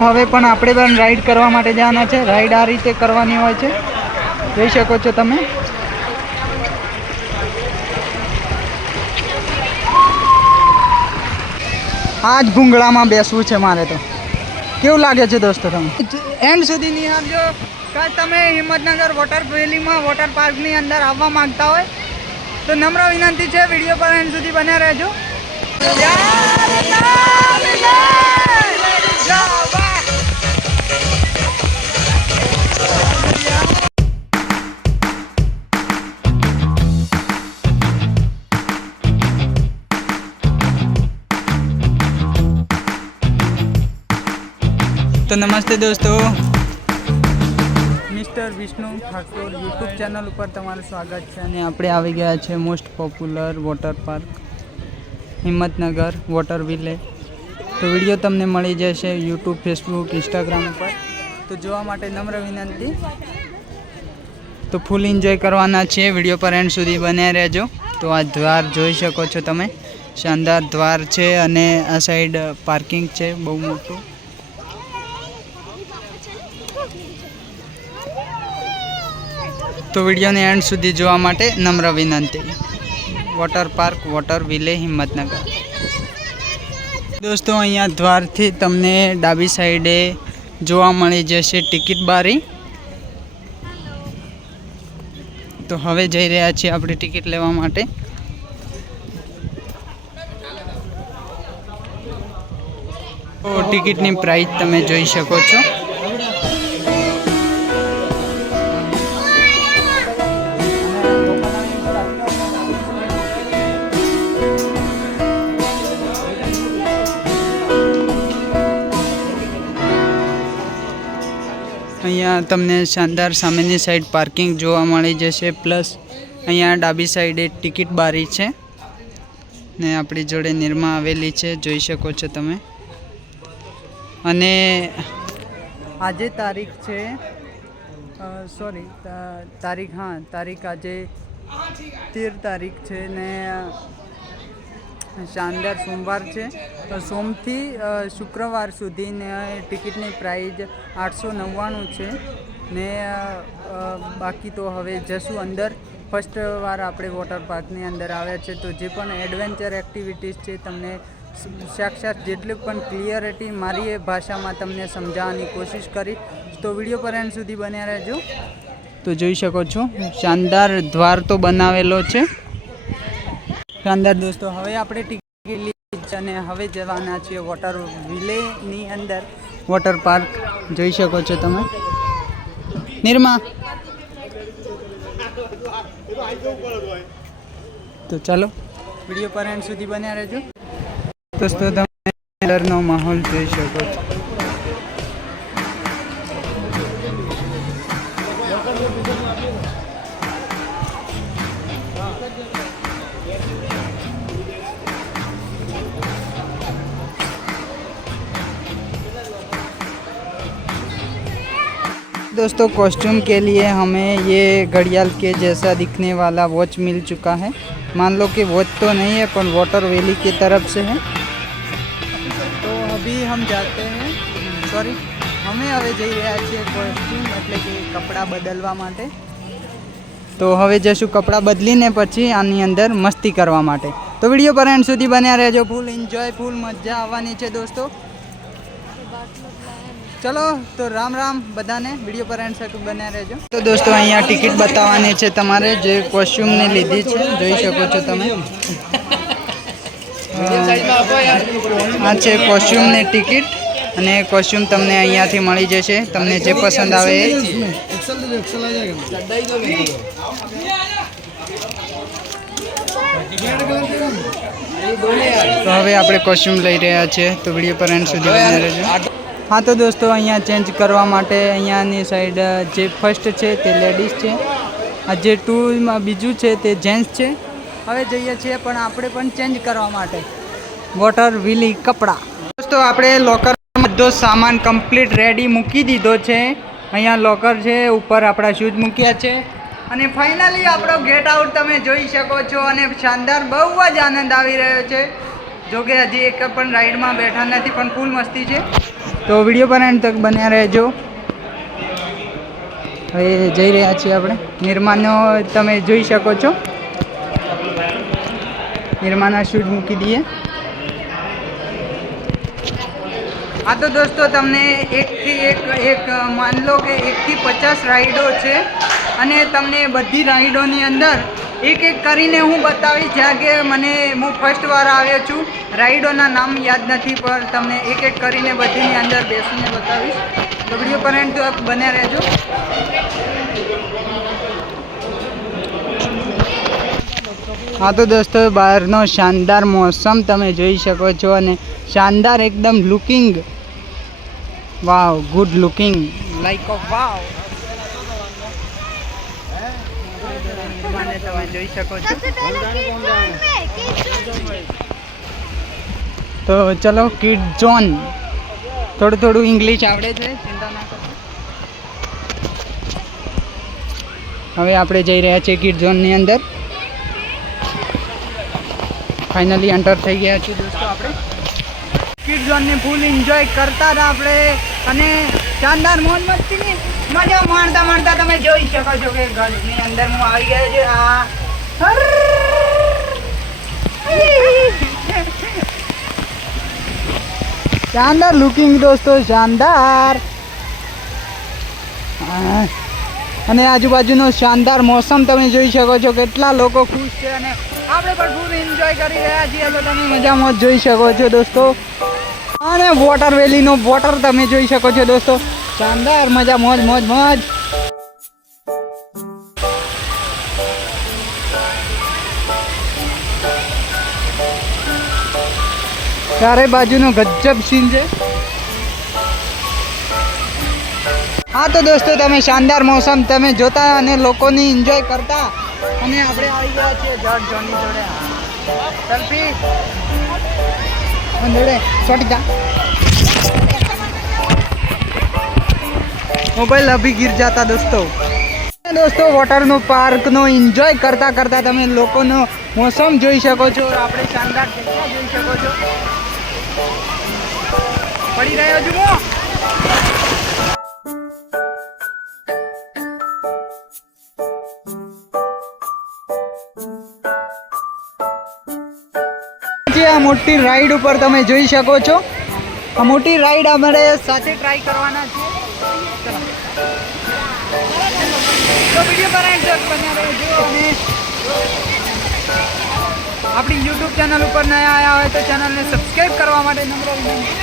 હવે પણ આપણે પણ રાઈડ કરવા માટે જવાના છે. રાઈડ આ રીતે કરવાની હોય છે, જોઈ શકો છો તમે. આ જ ભૂંગળામાં બેસવું છે મારે. તો કેવું લાગે છે દોસ્તો? તમે એન્ડ સુધી નિહાળજો. તમે હિંમતનગર વોટર વેલીમાં વોટર પાર્કની અંદર આવવા માંગતા હોય તો નમ્ર વિનંતી છે, વિડીયો પર એન્ડ સુધી બન્યા રહેજો. તો નમસ્તે દોસ્તો, mister Vishnu Thakor YouTube channel ઉપર તમારું સ્વાગત છે. અને આપણે આવી ગયા છે most popular water park Himmatnagar water ville. તો વિડીયો તમને મળી જશે યુટ્યુબ, ફેસબુક, ઇન્સ્ટાગ્રામ ઉપર. તો જોવા માટે નમ્ર વિનંતી. તો ફૂલ એન્જોય કરવાના છે, વિડીયો પર એન્ડ સુધી બન્યા રહેજો. તો આ દ્વાર જોઈ શકો છો તમે, શાનદાર દ્વાર છે અને આ સાઈડ પાર્કિંગ છે બહુ મોટું. તો વિડીયોને એન્ડ સુધી જોવા માટે નમ્ર વિનંતી. વોટર પાર્ક વોટર વિલે હિંમતનગર. દોસ્તો અહીંયા દ્વારથી તમને ડાબી સાઈડે જોવા મળી જશે ટિકિટ બારી. તો હવે જઈ રહ્યા છીએ આપણે ટિકિટ લેવા માટે. તો ટિકિટની પ્રાઇસ તમે જોઈ શકો છો. અહીંયા તમને શાનદાર સામેની સાઈડ પાર્કિંગ જોવા મળી જશે, પ્લસ અહીંયા ડાબી સાઈડે ટિકિટ બારી છે ને આપણી જોડે નિરમા આવેલી છે, જોઈ શકો છો તમે. અને આજે તારીખ છે તારીખ આજે 13 તારીખ છે ને શાનદાર સોમવાર છે. સોમથી શુક્રવાર સુધીને ટિકિટની પ્રાઇસ 899 છે ને બાકી તો હવે જશું અંદર. ફર્સ્ટ વાર આપણે વોટર પાર્કની અંદર આવ્યા છે, તો જે પણ એડવેન્ચર એક્ટિવિટીઝ છે તમને સાક્ષાત જેટલી પણ ક્લિયરિટી મારી એ ભાષામાં તમને સમજાવવાની કોશિશ કરી. તો વિડીયો પર એન્ડ સુધી બન્યા રહેજો. તો જોઈ શકો છો શાનદાર દ્વાર તો બનાવેલો છે, શાનદાર દોસ્તો. હવે આપણે ટિકિટ લીધી છે અને હવે જવાના છીએ વોટર વિલેની અંદર વોટર પાર્ક. જોઈ શકો છો તમે. નિરમા, તો ચાલો વિડીયો પર એન્ડ સુધી બન્યા રહેજો. દોસ્તો તમે અંદરનો માહોલ જોઈ શકો છો. दोस्तों कॉस्ट्यूम के लिए हमें ये घड़ियाल के जैसा दिखने वाला वॉच मिल चुका है. मान लो कि वॉच तो नहीं है पर वॉटर वैली की तरफ से है. तो अभी हम जाते हैं, અમે હવે જઈ રહ્યા છીએ કોસ્ટ્યુમ એટલે કે કપડાં બદલવા માટે. તો હવે જશું કપડાં બદલીને પછી આની અંદર મસ્તી કરવા માટે. તો વિડીયો પર એન્ડ સુધી બન્યા રહેજો. ફૂલ એન્જોય, ફૂલ મજા આવવાની છે દોસ્તો. ચલો તો રામ રામ બધાને, વિડીયો પર એન્ડ સુધી બન્યા રહેજો. તો દોસ્તો અહીંયા ટિકિટ બતાવવાની છે તમારે, જે કોસ્ટ્યુમને લીધી છે જોઈ શકો છો તમે. આ છે કોસ્ટ્યુમની ટિકિટ અને કોસ્ટ્યુમ તમને અહીંયાથી મળી જશે, તમને જે પસંદ આવે એ. તો હવે આપણે કોસ્ટ્યુમ લઈ રહ્યા છીએ, તો વિડીયો પર એન્ડ સુધી બન્યા રહેજો. હા તો દોસ્તો અહીંયા ચેન્જ કરવા માટે અહીંયાની સાઈડ જે ફર્સ્ટ છે તે લેડીઝ છે, આ જે ટુમાં બીજું છે તે જેન્ટ્સ છે. હવે જઈએ છીએ પણ આપણે પણ ચેન્જ કરવા માટે વોટર વિલી કપડાં. દોસ્તો આપણે લોકર બધો સામાન કમ્પ્લીટ રેડી મૂકી દીધો છે. અહીંયા લોકર છે, ઉપર આપણા શૂઝ મૂક્યા છે અને ફાઇનલી આપણો ગેટ આઉટ તમે જોઈ શકો છો. અને શાનદાર બહુ જ આનંદ આવી રહ્યો છે. જોકે હજી એક પણ રાઈડમાં બેઠા નથી પણ ફૂલ મસ્તી છે. તો વિડીયો પર એન્ડ તક બન્યા રહેજો. હવે જઈ રહ્યા છીએ આપણે નિર્માનો, તમે જોઈ શકો છો. નિર્માના શૂટ મૂકી દઈએ. હા તો દોસ્તો, તમને એકથી એક માન લો કે 1 થી 50 રાઈડો છે અને તમને બધી રાઈડોની અંદર એક કરીને હું બતાવીશ. જ્યાં કે હું ફર્સ્ટ વાર આવ્યો છું, રાઈડોના નામ યાદ નથી, પણ તમને એક કરીને બધીની અંદર બેસીને બતાવીશ. તો વિડીયો પર એન્ડ તક બન્યા રહેજો. હા તો દોસ્તો, બહારનો શાનદાર મોસમ તમે જોઈ શકો છો અને શાનદાર એકદમ looking, wow, good looking, like of wow. તમે જોઈ શકો છો. તો ચલો, કિડ ઝોન. થોડું ઇંગ્લિશ આવડે છે, ચિંતા ના કરો. હવે આપણે જઈ રહ્યા છીએ કિડ ઝોનની અંદર. ફાઇનલી એન્ટર થઈ ગયા છીએ દોસ્તો આપણે કિડ ઝોનને ફૂલ એન્જોય કરતા હતા આપણે અને શાનદાર મોજ મસ્તીની મજા માણતા તમે જોઈ શકો છો કે ઘરની અંદર હું આવી ગયો છું. શાનદાર લુકિંગ દોસ્તો, શાનદાર. અને આજુબાજુનો શાનદાર મોસમ તમે જોઈ શકો છો. કેટલા લોકો ખુશ છે અને આપણે પણ ફૂલ એન્જોય કરી રહ્યા છીએ. તો તમે મજા મોજ જોઈ શકો છો દોસ્તો. અને વોટર વેલીનો વોટર તમે જોઈ શકો છો દોસ્તો. શાનદાર મજા મોજ. ચારે બાજુનો ગજબ સીન છે. હા તો દોસ્તો, તમે શાનદાર મોસમ તમે જોતા અને લોકોની એન્જોય કરતા અને આપણે આવી ગયા છીએ જર્જ ઝોનની જોડે. સેલ્ફી જોડે છોટી જા, મોબાઈલ અભી ગીર જાતા દોસ્તો. વોટરનો પાર્કનો એન્જોય કરતા તમે લોકોનો મોસમ જોઈ શકો છો. આપણે શાનદાર જગ્યા જોઈ શકો છો. પડી રહ્યો છું હું. આ મોટી રાઈડ ઉપર તમે જોઈ શકો છો. આ મોટી રાઈડ અમારે સાથે ટ્રાય કરવાના છે. તો વિડીયો પર એન્ડ તક બન્યા રહેજો અને આપણી YouTube ચેનલ ઉપર નયા આવ્યા હોય તો ચેનલને સબસ્ક્રાઈબ કરવા માટે નમ્ર વિનંતી.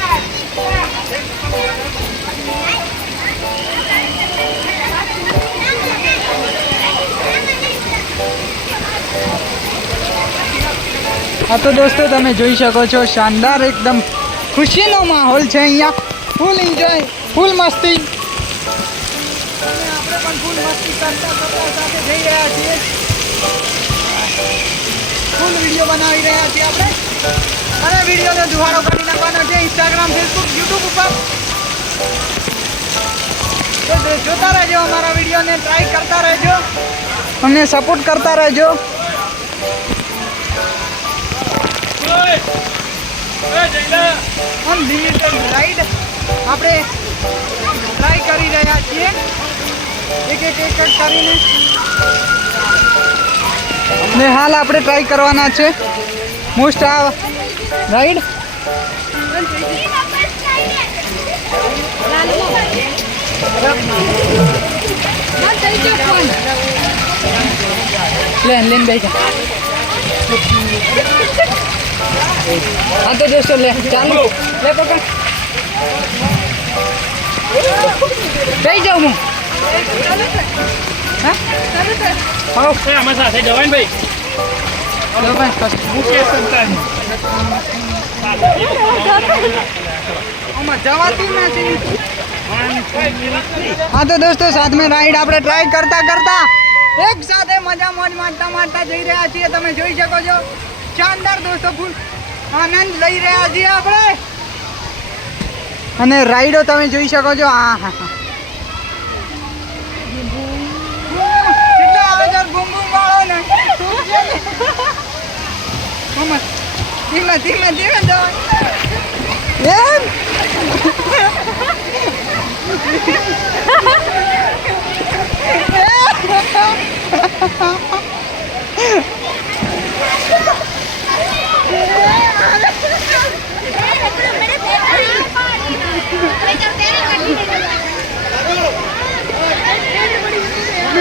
હા તો દોસ્તો, તમે જોઈ શકો છો શાનદાર એકદમ ખુશીનો માહોલ છે અહીંયા. ફૂલ એન્જોય, ફૂલ મસ્તી. આપણે પણ ફૂલ મસ્તી કરતા સાથે જઈ રહ્યા છીએ. ફૂલ વિડીયો બનાવી રહ્યા છીએ આપણે અને વિડીયોનો દુહારો કરી નાખવાનો છે ઇન્સ્ટાગ્રામ, ફેસબુક, યુટ્યુબ ઉપર. તો જોતા રહેજો અમારા વિડીયોને, ટ્રાય કરતા રહેજો, અમને સપોર્ટ કરતા રહેજો. અનલિમિટેડ રાઈડ આપણે ટ્રાય કરી રહ્યા છીએ એક કરીને. ને હાલ આપણે ટ્રાય કરવાના છે મોસ્ટ આ રાઈડ. લેન બેઠા. हाँ तो दोस्तों ले चालू ले पकड़ कहीं जाऊँ मैं हाँ हाँ हमारे साथ है जवान भाई लो भाई फर्स्ट मुझे सुनता है हाँ तो दोस्तों साथ में राइड આપણે ટ્રાય કરતા એક સાથે મજા મોજ મારતા જઈ રહ્યા છીએ. તમે જોઈ શકો છો શાનદાર દોસ્તો, ફૂલ આનંદ લઈ રહ્યા છીએ આપણે અને રાઈડો તમે જોઈ શકો છો. હા હા કેટલા આવે છે બૂમ બૂમ વાળો ને. ધીમે ધીમે ધીમે એમ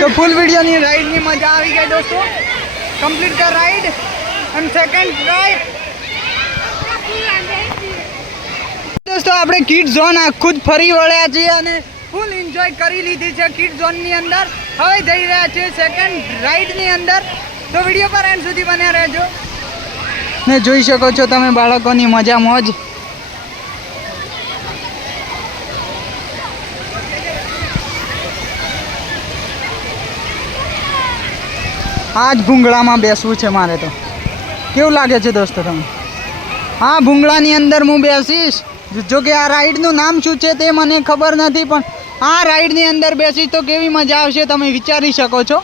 तो फुल वीडियो ની રાઈડ ની મજા આવી ગઈ દોસ્તો. Complete the ride and second ride. દોસ્તો આપણે કિડ ઝોન આખું જ ફરી વળ્યા છીએ અને ફૂલ એન્જોય કરી લીધી છે કિડ ઝોન ની અંદર. હવે જઈ રહ્યા છીએ સેકન્ડ રાઈડ ની અંદર. તો વિડીયો પર એન્ડ સુધી બન્યા રહેજો ને જોઈ શકો છો તમે બાળકોની મજા મોજ. આ જ ભૂંગળામાં બેસવું છે મારે. તો કેવું લાગે છે દોસ્તો તમે? હા, ભૂંગળાની અંદર હું બેસીશ. જો કે આ રાઈડનું નામ શું છે તે મને ખબર નથી, પણ આ રાઈડની અંદર બેસીશ તો કેવી મજા આવશે તમે વિચારી શકો છો.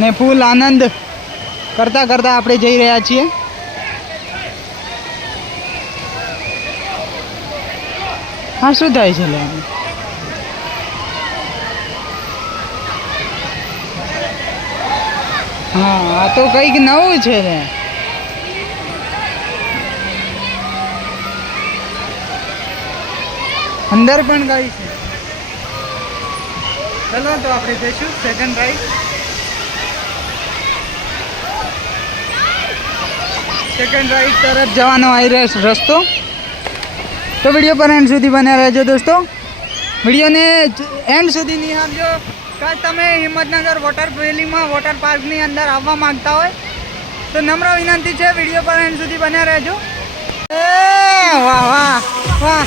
ને ફૂલ આનંદ કરતાં કરતાં આપણે જઈ રહ્યા છીએ. હા, શું થાય છે? હા, આ તો કંઈક નવું છે ને. અંદર પણ કઈ છે. ચલો તો આપણે જઈશું સેકન્ડ રાઈડ. સેકન્ડ રાઈડ તરફ જવાનો આવી રહ્યો રસ્તો. તો વિડીયો પર એન્ડ સુધી બન્યા રહેજો દોસ્તો. વિડીયોને એન્ડ સુધી નિહાળજો. કાશ તમે હિંમતનગર વોટર વેલીમાં વોટર પાર્કની અંદર આવવા માંગતા હોય તો નમ્ર વિનંતી છે વિડીયો પર એન્ડ સુધી બન્યા રહેજો. વાહ વાહ વાહ.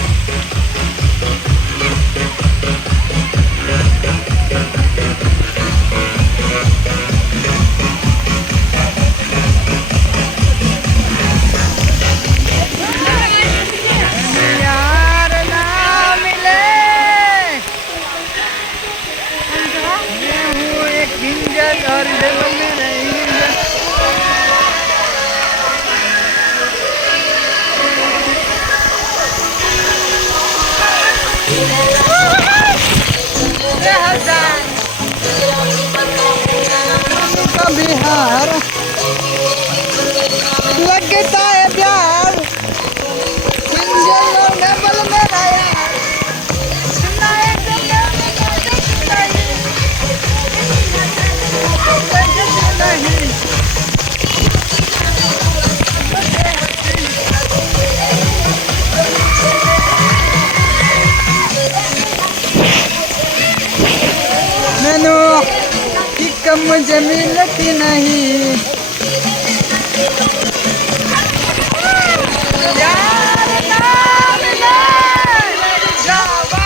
बिहार लगता है प्यार डबल मेरा यार सुना है नहीं मैनू मुझे मिलती नहीं यार ना मिले जावा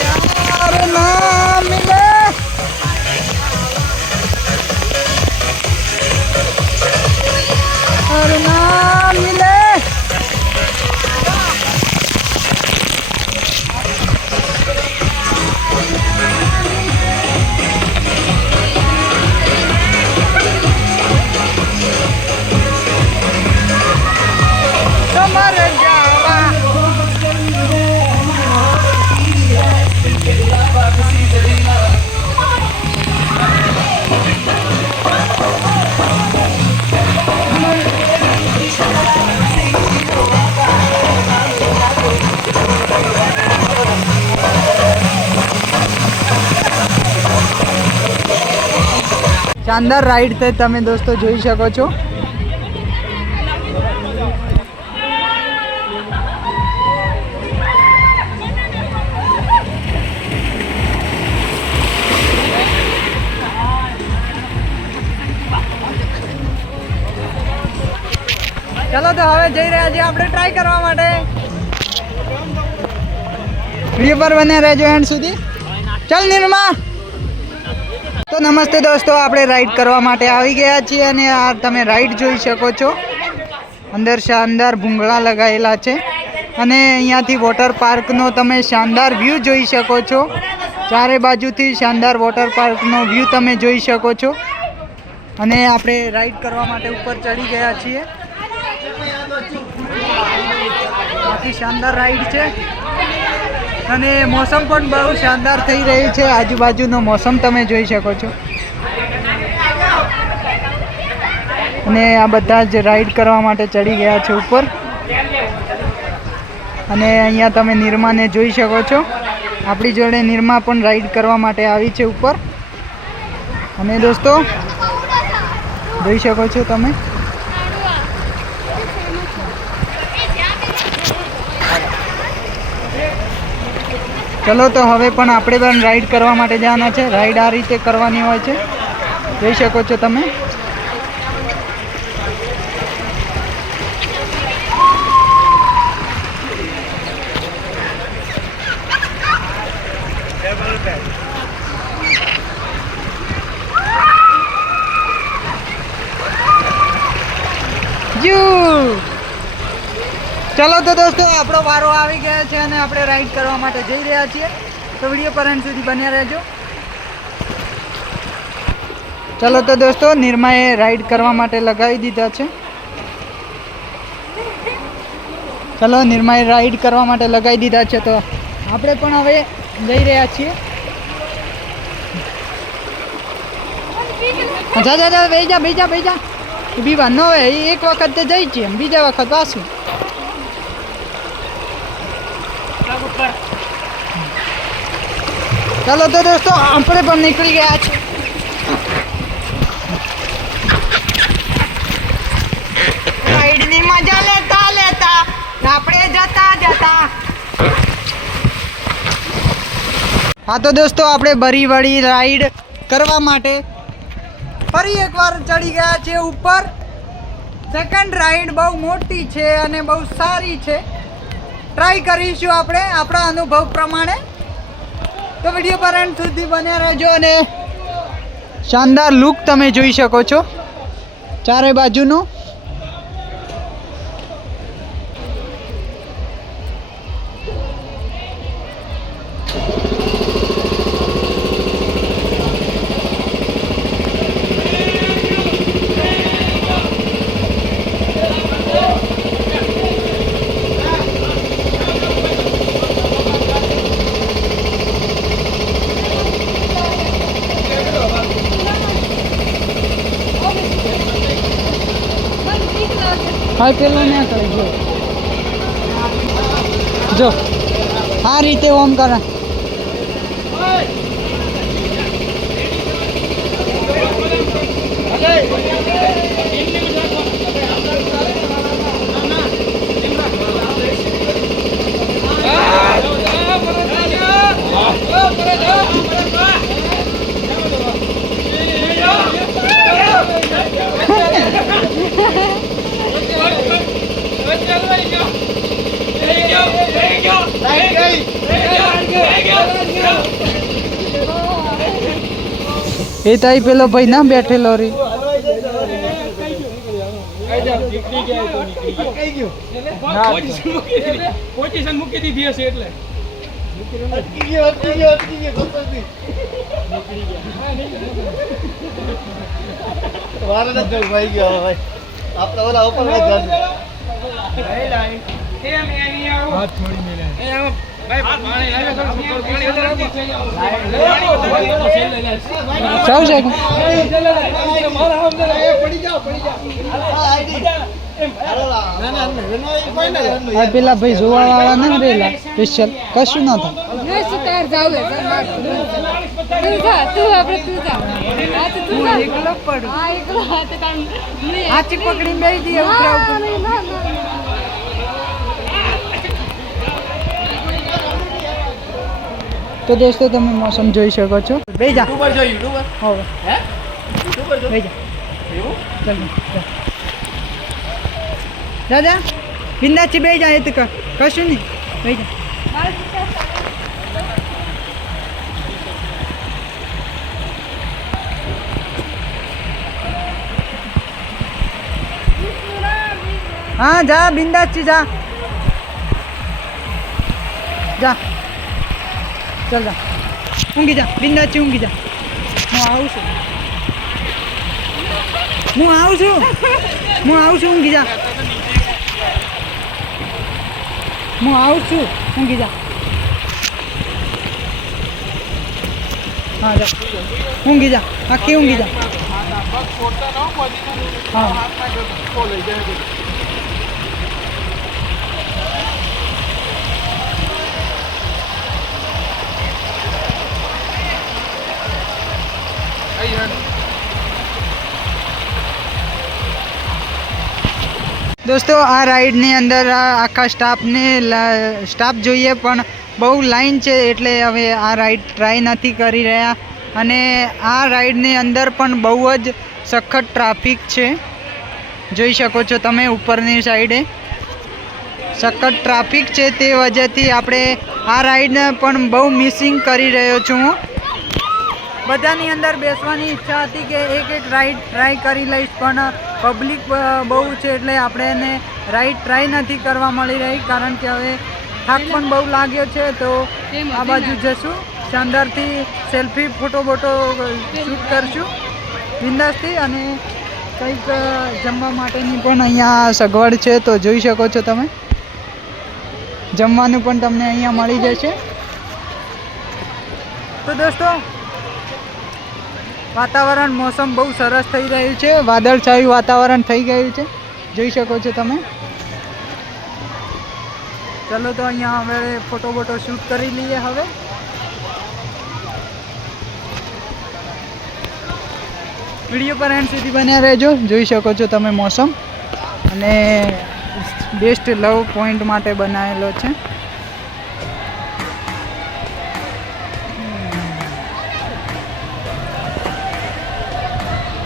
यार ना मिले और ना मिले શાનદાર રાઈડ તે તમે દોસ્તો જોઈ શકો છો. ચલો તો હવે જઈ રહ્યા છીએ આપણે ટ્રાય કરવા માટે. વિડીયો પર બન્યા રહેજો એન્ડ સુધી. ચાલ નિર્મા. તો નમસ્તે દોસ્તો, આપણે રાઈડ કરવા માટે આવી ગયા છીએ અને આ તમે રાઈડ જોઈ શકો છો. અંદર શાનદાર ભૂંગળા લગાવેલા છે અને અહીંયાથી વોટર પાર્કનો તમે શાનદાર વ્યૂ જોઈ શકો છો. ચારે બાજુથી શાનદાર વોટર પાર્કનો વ્યૂ તમે જોઈ શકો છો અને આપણે રાઈડ કરવા માટે ઉપર ચડી ગયા છીએ. બાકી શાનદાર રાઈડ છે અને મોસમ પણ બહુ શાનદાર થઈ રહી છે. આજુબાજુનો મોસમ તમે જોઈ શકો છો અને આ બધા જ રાઈડ કરવા માટે ચડી ગયા છે ઉપર. અને અહીંયા તમે નિરમાને જોઈ શકો છો. આપણી જોડે નિરમા પણ રાઈડ કરવા માટે આવી છે ઉપર. અને દોસ્તો જોઈ શકો છો તમે. ચલો તો હવે પણ આપણે પણ રાઈડ કરવા માટે જવાના છે. રાઈડ આ રીતે કરવાની હોય છે, જોઈ શકો છો તમે. ચલો તો દોસ્તો આપણો વારો આવી ગયો છે અને આપણે રાઈડ કરવા માટે જઈ રહ્યા છીએ. તો વિડીયો પર અંત સુધી બન્યા રહેજો. ચલો તો દોસ્તો નિરમાએ રાઈડ કરવા માટે લગાવી દીધા છે. ચલો નિરમાએ રાઈડ કરવા માટે લગાવી દીધા છે તો આપણે પણ હવે જઈ રહ્યા છીએ. જા જા જા બેજા બેજા બેજા બીવા ન હોય. એક વખત તો જઈ છીએ, બીજા વખત પાછું. ચાલો તો દોસ્તો આપણે પણ નીકળી ગયા છે. રાઈડની મજા લેતા લેતા આપણે જતા જતા. હા તો દોસ્તો આપણે બરીવાળી રાઈડ કરવા માટે ફરી એકવાર ચડી ગયા છે ઉપર. સેકન્ડ રાઈડ બહુ મોટી છે અને બહુ સારી છે. ટ્રાય કરીશું આપણે આપણા અનુભવ પ્રમાણે. તો વિડીયો પર એન્ડ સુધી બન્યા રહેજો અને શાનદાર લુક તમે જોઈ શકો છો ચારે બાજુનું. હા પેલો ના કરે જો આ રીતે ઓમ કરે. એ તાઈ પેલો ભાઈ ના બેઠેલો રી. પોઝિશન મૂકી દીધી હશે એટલે પેલા ભાઈ જોવા વાળા ના રેલા સ્પેશિયલ કશું ના તો દોસ્તો તમે મોસમ જોઈ શકો છો. બેજા દાદા બિંદાથી બે જાય તો કશું નહીં. બેજા हाँ जा बिंदास जा जा चल जा. ઊંઘી જા બિંદાસથી ઊંઘી જા. હું આવું છું ઊંઘી જા. હું આવું છું ઊંઘી જા. હા જા ઊંઘી જા આખી ઊંઘી જા. હા દોસ્તો આ રાઈડની અંદર આખા સ્ટાફ જોઈએ પણ બહુ લાઈન છે એટલે હવે આ રાઈડ ટ્રાય નથી કરી રહ્યા. અને આ રાઈડની અંદર પણ બહુ જ સખત ટ્રાફિક છે. જોઈ શકો છો તમે ઉપરની સાઈડે સખત ટ્રાફિક છે. તે વજહથી આપણે આ રાઈડને પણ બહુ મિસિંગ કરી રહ્યો છું હું. બધાની અંદર બેસવાની ઈચ્છા હતી કે એક રાઈડ ટ્રાય કરી લઈશ પણ પબ્લિક બહુ છે એટલે આપણે એને રાઈડ ટ્રાય નથી કરવા મળી રહી કારણ કે હવે થાક પણ બહુ લાગ્યો છે. તો આ બાજુ જશું શાનદારથી સેલ્ફી ફોટો શૂટ કરશું બિંદાસથી. અને કંઈક જમવા માટેની પણ અહીંયા સગવડ છે તો જોઈ શકો છો તમે. જમવાનું પણ તમને અહીંયા મળી જશે. તો દોસ્તો વાતાવરણ મોસમ બહુ સરસ થઈ રહ્યું છે. વાદળછાયું વાતાવરણ થઈ ગયું છે જોઈ શકો છો તમે. ચલો તો અહીંયા હવે ફોટો શૂટ કરી લઈએ. હવે વિડીયો પર એન્ડ સુધી બન્યા રહેજો. જોઈ શકો છો તમે મોસમ અને બેસ્ટ લવ પોઈન્ટ માટે બનાવેલો છે.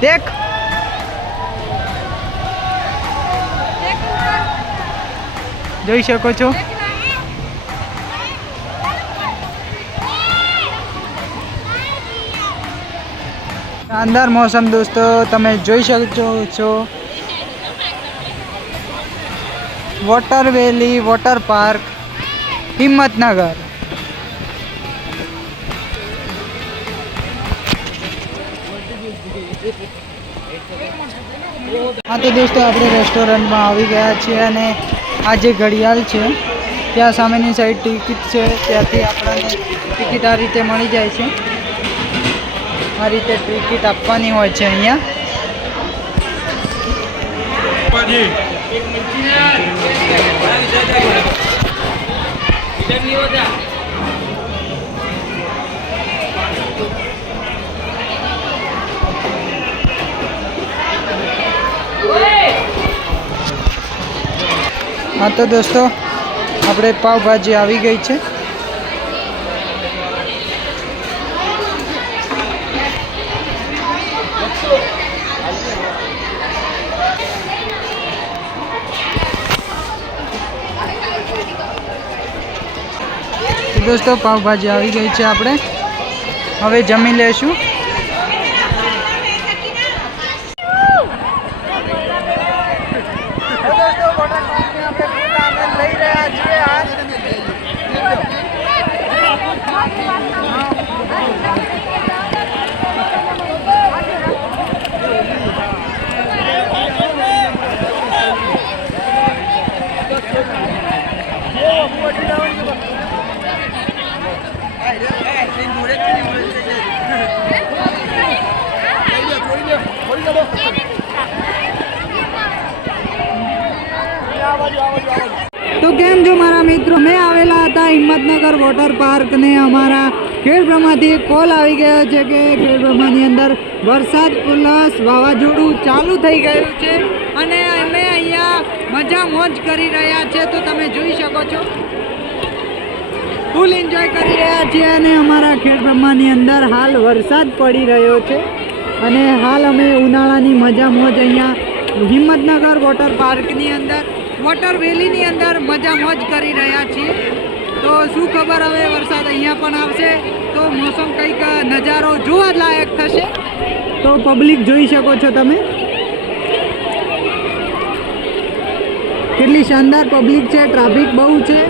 દેખ જોઈ શકો છો. શાનદાર મોસમ દોસ્તો તમે જોઈ શકો છો. વોટર વેલી વોટર પાર્ક હિંમતનગર. હા તો દોસ્તો આપણે રેસ્ટોરન્ટમાં આવી ગયા છીએ અને આ જે ઘડિયાળ છે ત્યાં સામેની સાઈડ ટિકિટ છે ત્યાંથી આપણને ટિકિટ આ રીતે મળી જાય છે. આ રીતે ટિકિટ આપવાની હોય છે અહીંયા. હા તો દોસ્તો આપણે પાવભાજી આવી ગઈ છે. દોસ્તો પાવભાજી આવી ગઈ છે. આપણે હવે જમી લેશું. તો કેમ છો મારા મિત્રો, મેં આવેલા હતા હિંમતનગર વોટર પાર્ક ને અમારા ખેડબ્રહ્માથી એક કોલ આવી ગયો છે કે ખેડબ્રહ્માની અંદર વરસાદ પ્લસ વાવાઝોડું ચાલુ થઈ ગયું છે અને અમે અહીંયા મજા મોજ કરી રહ્યા છે. તો તમે જોઈ શકો છો ફૂલ એન્જોય કરી રહ્યા છીએ અને અમારા ખેડબ્રહ્માની અંદર હાલ વરસાદ પડી રહ્યો છે અને હાલ અમે ઉનાળાની મજા મોજ અહીંયા હિંમતનગર વોટર પાર્કની અંદર વોટર વેલીની અંદર મજા મોજ કરી રહ્યા છીએ. તો શું ખબર હવે વરસાદ અહીંયા પણ આવશે તો મોસમ કંઈક નજારો જોવા લાયક થશે. તો પબ્લિક જોઈ શકો છો તમે કેટલી શાનદાર પબ્લિક છે. ટ્રાફિક બહુ છે.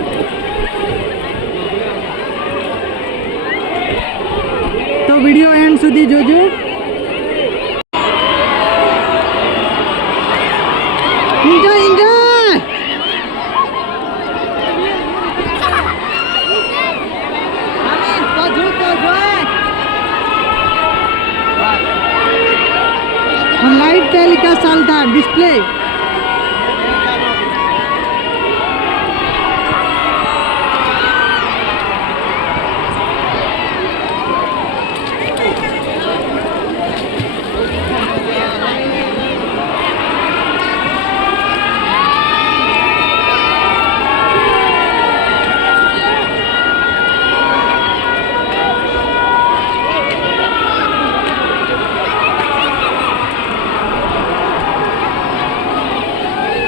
વિડીયો એન્ડ સુધી જોજો. Enjoy enjoy. लाइट टेलीकास्ट चलता display.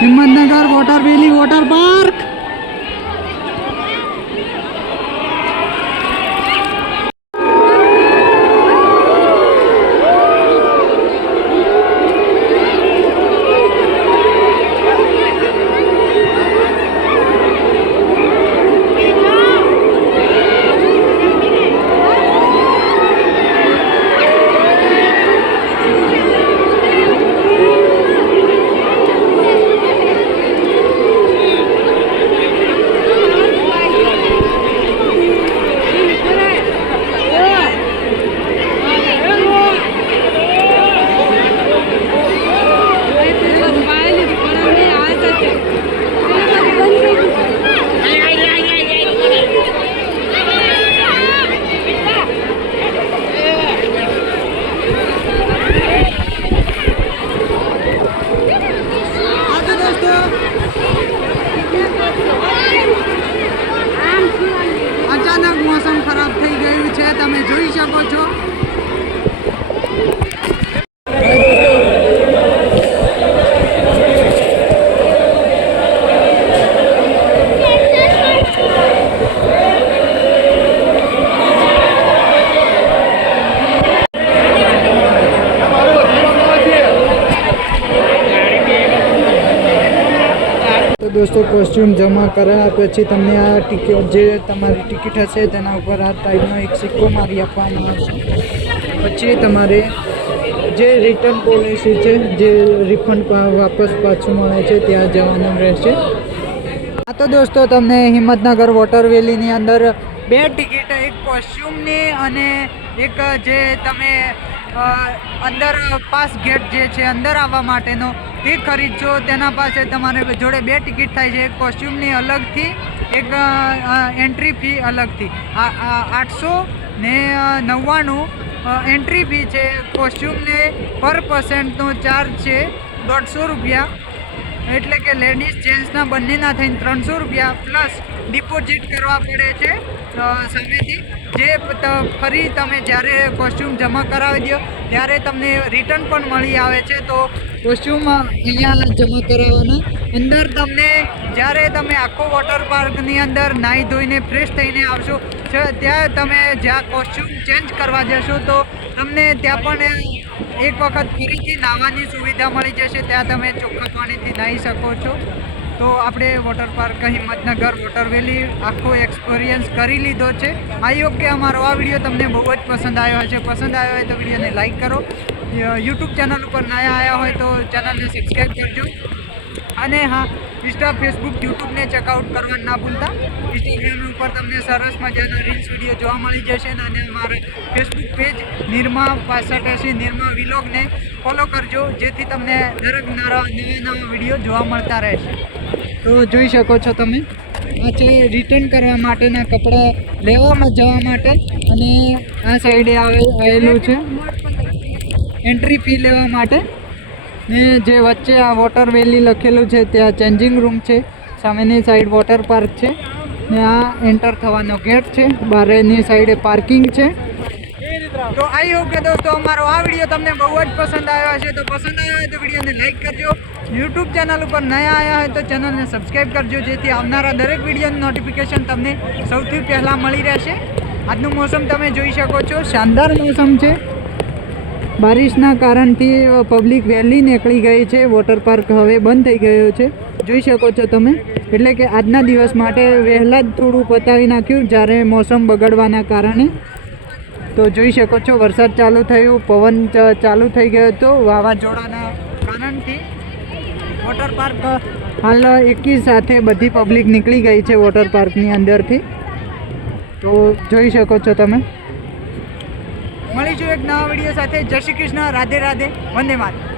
Himmatnagar water valley water park. અચાનક મોસમ ખરાબ થઈ ગયું છે, તમે જોઈ શકો છો. તો દોસ્તો કોસ્ટ્યુમ જમા કર્યા પછી તમને આ ટિકિટ જે તમારી ટિકિટ હશે તેના ઉપર આ ટાઈપનો એક સિક્કો મારી આપવાનો આવશે. પછી તમારે જે રિટર્ન પોલિસી છે, જે રિફંડ વાપસ પાછું મળે છે, ત્યાં જવાનું રહેશે. આ તો દોસ્તો તમને હિંમતનગર વોટર વેલીની અંદર બે ટિકિટ, એક કોસ્ટ્યુમની અને એક જે તમે અંદર પાસ ગેટ જે છે અંદર આવવા માટેનો એ ખરીદજો. તેના પાસે તમારે જોડે બે ટિકિટ થાય છે, એક કોસ્ટ્યુમની અલગથી, એક એન્ટ્રી ફી અલગથી. 899 એન્ટ્રી ફી છે. કોસ્ટ્યુમને પર પર્સન્ટનો ચાર્જ છે 150 રૂપિયા, એટલે કે લેડીઝ જેન્ટ્સના બંનેના થઈને 300 રૂપિયા પ્લસ ડિપોઝિટ કરવા પડે છે સામેથી. જે ફરી તમે જ્યારે કોસ્ટ્યુમ જમા કરાવી દો ત્યારે તમને રિટર્ન પણ મળી આવે છે. તો કોસ્ટ્યુમ અહીંયા જમા કરાવવાના. અંદર તમને જ્યારે તમે આખો વોટર પાર્કની અંદર નાહી ધોઈને ફ્રેશ થઈને આવશો, ત્યાં તમે જ્યાં કોસ્ટ્યુમ ચેન્જ કરવા જશો તો તમને ત્યાં પણ એક વખત ફરીથી નાહવાની સુવિધા મળી જશે. ત્યાં તમે ચોખ્ખા પાણીથી નાહી શકો છો. તો આપણે વોટર પાર્ક હિંમતનગર વોટર વેલી આખો એક્સપિરિયન્સ કરી લીધો છે. આઈ હોપ કે અમારો આ વિડીયો તમને બહુ જ પસંદ આવ્યો હશે. પસંદ આવ્યો હોય તો વિડીયોને લાઈક કરો. યુટ્યુબ ચેનલ ઉપર નયા આવ્યા હોય તો ચેનલને સબસ્ક્રાઈબ કરજો. અને હા, ઇન્સ્ટા, ફેસબુક, યુટ્યુબને ચેકઆઉટ કરવાનું ના ભૂલતા. ઇન્સ્ટાગ્રામ ઉપર તમને સરસ મજાના રીલ્સ વિડીયો જોવા મળી જશે. અને અમારા ફેસબુક પેજ નિરમા 6580 નિરમા વિલોગને ફોલો કરજો, જેથી તમને દરેક નવા વિડીયો જોવા મળતા રહેશે. તો જોઈ શકો છો તમે, આ છે રિટર્ન કરવા માટેના કપડાં લેવામાં જવા માટે. અને આ સાઈડે આવેલું છે એન્ટ્રી ફી લેવા માટે. ને જે વચ્ચે આ વોટર વેલી લખેલું છે ત્યાં ચેન્જિંગ રૂમ છે. સામેની સાઈડ વોટર પાર્ક છે ને આ એન્ટર થવાનો ગેટ છે. બહારની સાઈડે પાર્કિંગ છે. તો આઈ હોપ કે દોસ્તો અમારો આ વિડીયો તમને બહુ જ પસંદ આવ્યો હશે. તો પસંદ આવ્યો હોય તો વિડીયોને લાઈક કરજો. યુટ્યુબ ચેનલ ઉપર નયા આવ્યા હોય તો ચેનલને સબસ્ક્રાઈબ કરજો, જેથી આવનારા દરેક વિડીયોની નોટિફિકેશન તમને સૌથી પહેલાં મળી રહેશે. આજનું મોસમ તમે જોઈ શકો છો, શાનદાર મોસમ છે. બારિશના કારણથી પબ્લિક વહેલી નીકળી ગઈ છે. વોટર પાર્ક હવે બંધ થઈ ગયો છે, જોઈ શકો છો તમે. એટલે કે આજના દિવસ માટે વહેલા જ થોડું પતાવી નાખ્યું, જ્યારે મોસમ બગડવાના કારણે. તો જોઈ શકો છો વરસાદ ચાલુ થયું, પવન ચાલુ થઈ ગયો હતો વાવાઝોડાના કારણથી. વોટર પાર્ક હાલ એકી સાથે બધી પબ્લિક નીકળી ગઈ છે વોટર પાર્કની અંદરથી. તો જોઈ શકો છો તમે. મળીશું એક નવા વિડીયો સાથે. જય શ્રી કૃષ્ણ, રાધે રાધે, વંદે માતરમ.